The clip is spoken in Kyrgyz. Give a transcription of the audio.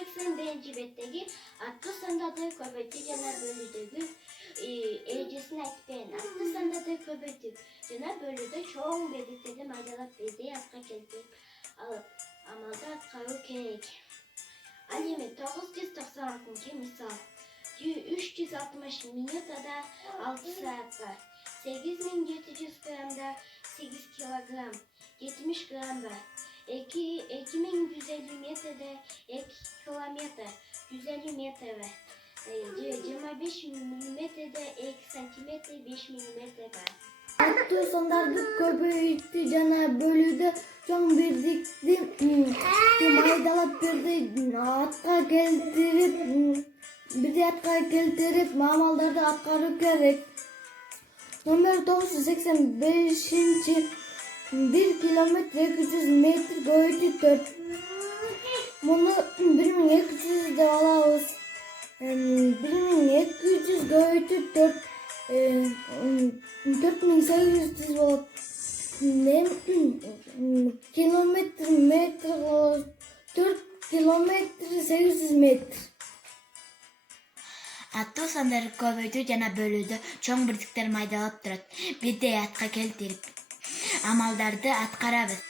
181 bettegi attı sandadı köpötü jana bölüdөгү эжесине айтпайын. Атты сандады көбөйтү жана бөлүүдө чоң белгитерди майдалап бирдей атка келтирип алып амалда аткаруу керек. Ал эми 996 мисал 360 минутада 6 саат бар. 8700 граммда 8 килограмм, 70 грамм бар. 2150 метрде 2 километр, 150 метр бар. 25 миллиметрде 2 сантиметр, 5 миллиметр бар. Аттуу сандарды көбөйтүү жана бөлүүдө чоң бирдикти майдалап бирдей атка келтирип амалдарды аткаруу керек. Номер 985 1 километр 200 метр көбөйтүү 4. Муну 1200 деп алабыз. 1200 көбөйтүү 4. 4800 болот. Километр метр 4 километр 800 метр. Аттуу сандарды көбөйтүү жана бөлүүдө чоң бирдиктер майдалап турат. Бирдей атка келтирип амалдарды аткарабыз.